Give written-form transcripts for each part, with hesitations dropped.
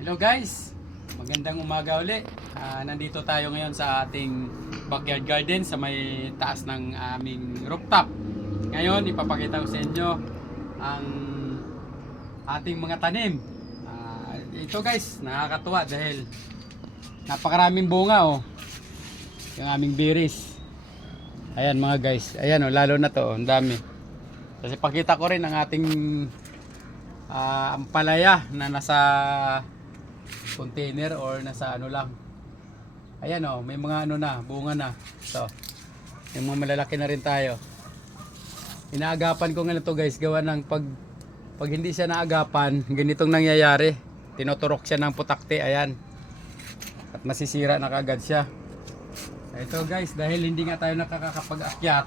Hello guys, magandang umaga uli. Nandito tayo ngayon sa ating backyard garden sa may taas ng aming rooftop. Ngayon ipapakita ko sa inyo ang ating mga tanim. Ito guys, nakakatuwa dahil napakaraming bunga oh. Yung aming berries. Ayan mga guys, ayan oh, lalo na to, ang dami. Kasi pakita ko rin ang ating ampalaya na nasa container or nasa ano lang. Ayan oh, may mga ano na, bunga na. So, may mga malalaki na rin tayo. Inaagapan ko nga to guys, gawa ng pag hindi siya naagapan, ganitong nangyayari. Tinuturok siya ng putakte, ayan. At masisira na kagad siya. Ito guys, dahil hindi nga tayo nakakapag-akyat.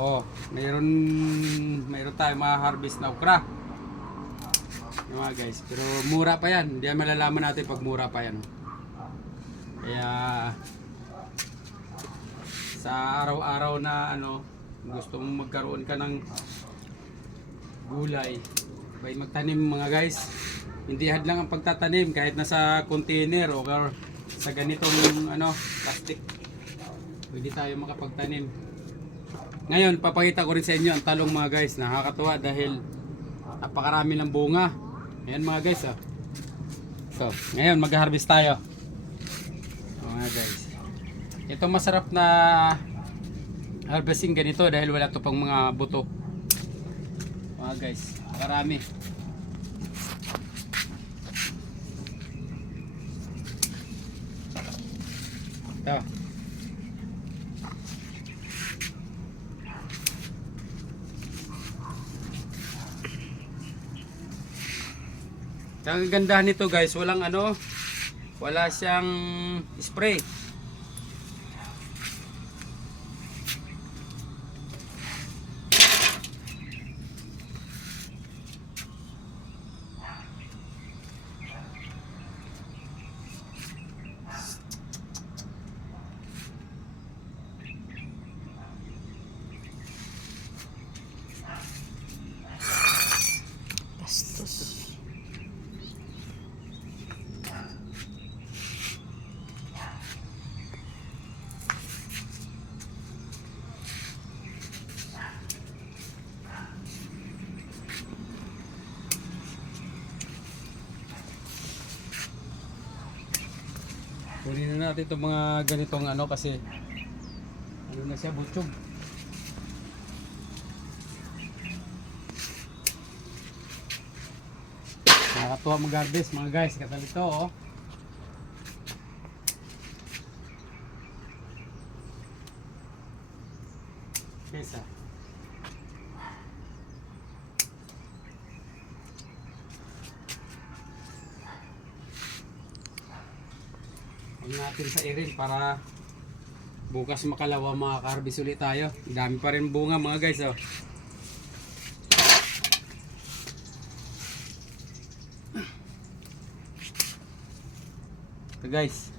Oh, mayroon tayo ma-harvest na okra. Mga guys, pero mura pa yan. Hindi malalaman natin pag mura pa yan. Kaya sa araw-araw na ano, gusto mong magkaroon ka ng gulay, bay magtanim mga guys. Hindi hadlang ang pagtatanim kahit nasa container o sa ganitong ano, plastic. Pwede tayo makapagtanim. Ngayon, papakita ko rin sa inyo ang talong mga guys. Nakakatuwa dahil napakarami ng bunga. Ayan mga guys oh. So, ngayon mag-harvest tayo. Mga guys. Ito masarap na harvesting ganito dahil wala to pang mga buto. Mga guys, marami. Ito. Ang gandahan nito guys, walang ano, wala siyang spray. Kunin na natin itong mga ganitong ano kasi ano na siya, butchog. Nakakatuwa mag-harvest mga guys, katulad ito oh. Kesa natin sa irin para bukas makalawa makaka-harvest ulit tayo. Dami pa rin bunga mga guys oh. Ito guys.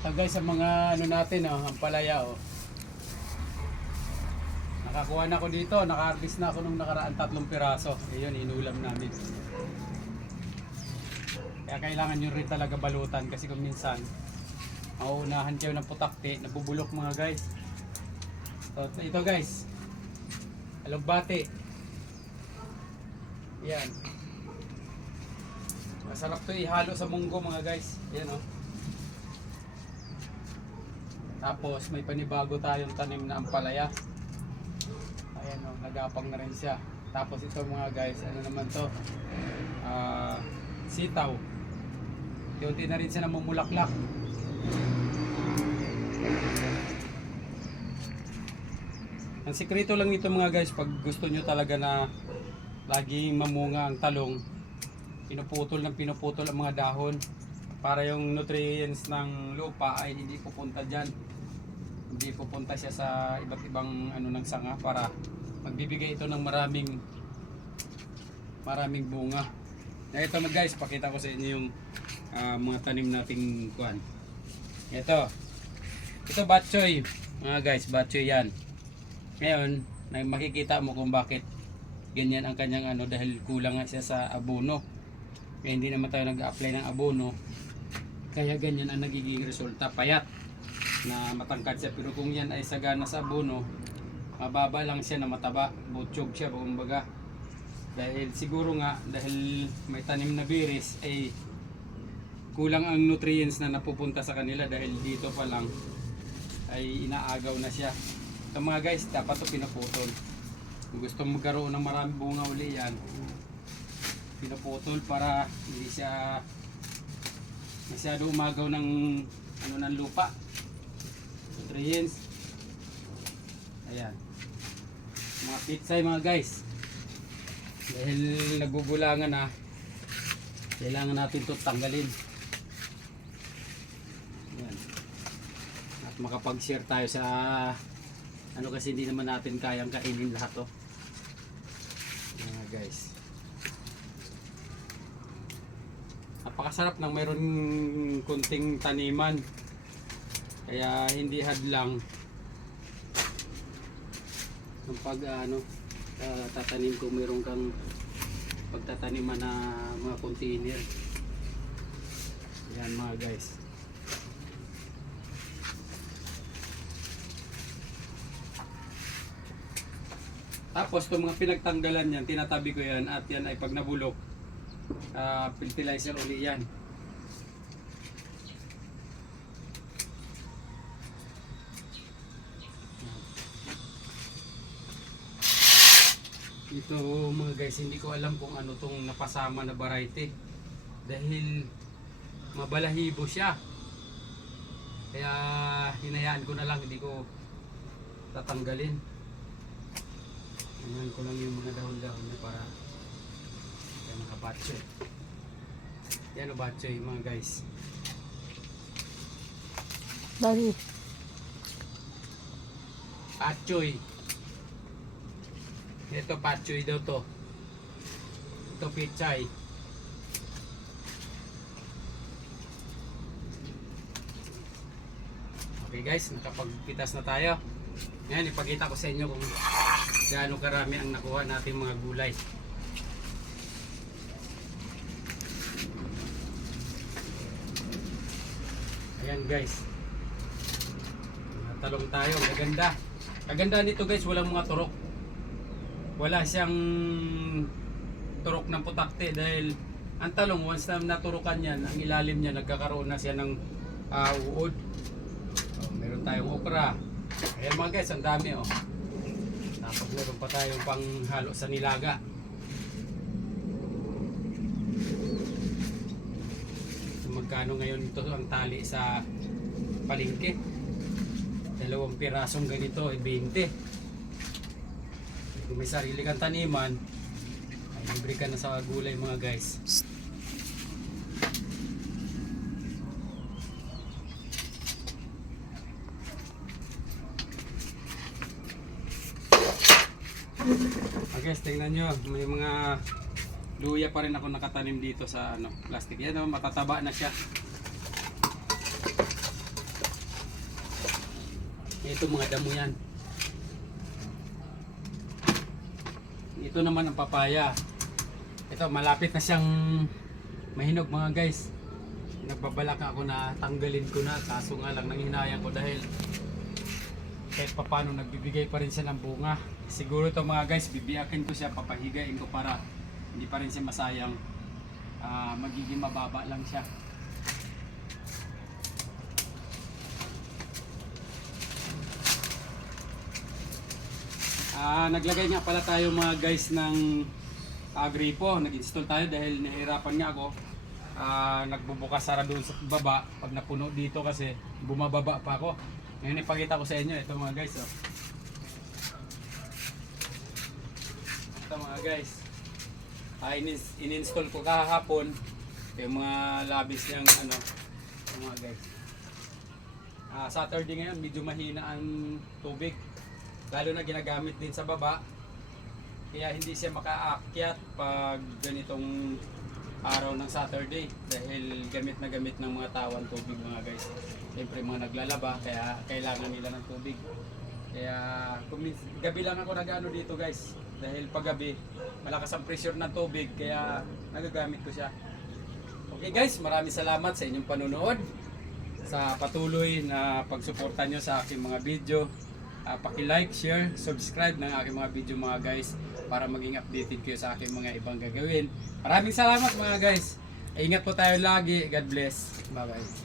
Ito guys sa mga ano natin oh, ang palaya oh. Nakakuha na ako dito, naka-harvest na ako nung nakaraan 3 piraso. Ayun, inulam namin. Kaya kailangan nyo rin talaga balutan kasi kung minsan mauunahan kayo ng putakte, nabubulok mga guys. So, ito guys, alugbate. Yan. Masarap to ihalo sa munggo mga guys. Yan oh. Tapos may panibago tayong tanim na ampalaya. Ayan o, nagapang na rin siya. Tapos ito mga guys, ano naman to? Sitaw. Unti na rin siya namumulaklak. Ang sikreto lang nito mga guys, pag gusto nyo talaga na laging mamunga ang talong, pinuputol ang mga dahon para yung nutrients ng lupa ay hindi pupunta dyan. Hindi pupunta siya sa iba't ibang ano ng sanga para magbibigay ito ng maraming bunga. Na ito guys, pakita ko sa inyo yung mga tanim nating kuan. Ito batchoy. Mga guys, batchoy yan. Ngayon, makikita mo kung bakit ganyan ang kanyang ano dahil kulang nga siya sa abono. Kaya hindi naman tayo nag-apply ng abono. Kaya ganyan ang nagiging resulta, payat na matangkad siya. Pero kung yan ay sagana sa abono, mababa lang siya na mataba, butchog siya kumbaga. Dahil siguro nga dahil may tanim na biris ay kulang ang nutrients na napupunta sa kanila dahil dito pa lang ay inaagaw na siya. Ito mga guys, dapat ito pinaputol. Kung gusto magkaroon ng marami bunga uli yan, pinaputol para hindi siya masyado umagaw ng ano ng lupa, nutrients. Ayan, mga pitsay mga guys, dahil nagugulangan na, kailangan natin ito tanggalin. Ayan. At makapag-share tayo sa ano kasi hindi naman natin kayang kainin lahat to. Ayan guys, napakasarap nang mayroon kunting taniman, kaya hindi hadlang ang pag tatanim kung mayroon kang pagtataniman na mga container. Yan mga guys, tapos itong mga pinagtanggalan yan, tinatabi ko yan, at yan ay pag nabulok, fertilizer uli yan. Ito mga guys, hindi ko alam kung ano tong napasama na variety dahil mabalahibo siya, kaya hinayaan ko na lang, hindi ko tatanggalin. Ayan ko lang yung mga dahon-dahon niya para yan mga batchoy. Yan o batchoy mga guys. Dari. Patchoy. Ito patchoy daw to. Ito pichay. Okay guys, nakapagpitas na tayo. Ngayon ipakita ko sa inyo kung gaano karami ang nakuha natin mga gulay. Ayan guys, talong tayo, maganda. Kaganda nito guys, walang mga turok. Wala siyang turok ng putakte dahil ang talong once na naturukan yan, ang ilalim niya nagkakaroon na siya ng uod. Meron tayong okra. Ayan mga guys, ang dami oh. Tapos meron pa tayong panghalo sa nilaga. Magkano ngayon ito ang tali sa palengke? 2 pirasong ganito ay 20. Kung may sarili kang taniman, ay libre ka na sa gulay mga guys. Guys, tingnan nyo, may mga luya pa rin ako nakatanim dito sa plastic. Yan matataba na siya. Ito mga damo yan. Ito naman ang papaya. Ito malapit na siyang mahinog mga guys. Nagbabalak ako na tanggalin ko na, kaso nga lang nanghinayang ko dahil kahit papano nagbibigay pa rin siya ng bunga. Siguro ito mga guys, bibiyakin ko siya, papahigain ko para hindi pa rin siya masayang. Magiging mababa lang siya. Naglagay nga pala tayo mga guys ng gripo. Nag-install tayo dahil nahirapan nga ako. Nagbubukas sara doon sa baba. Pag napuno dito kasi bumababa pa ako. Ngayon ipakita ko sa inyo ito mga guys. Oh. Ito mga guys. In-install ko kahapon. Yung mga labis niyang mga guys. Saturday ngayon medyo mahina ang tubig. Lalo na ginagamit din sa baba. Kaya hindi siya makaakyat pag ganitong araw ng Saturday dahil gamit na gamit ng mga tao ang tubig mga guys. Siyempre mga naglalaba kaya kailangan nila ng tubig. Kaya gabi lang ako nag-ano dito guys dahil paggabi malakas ang pressure ng tubig kaya nagagamit ko siya. Okay guys, maraming salamat sa inyong panunood, sa patuloy na pagsuporta nyo sa aking mga video. Paki-like, share, subscribe ng aking mga video mga guys para maging updated kayo sa aking mga ibang gagawin. Maraming salamat mga guys. Ingat po tayo lagi. God bless. Bye bye.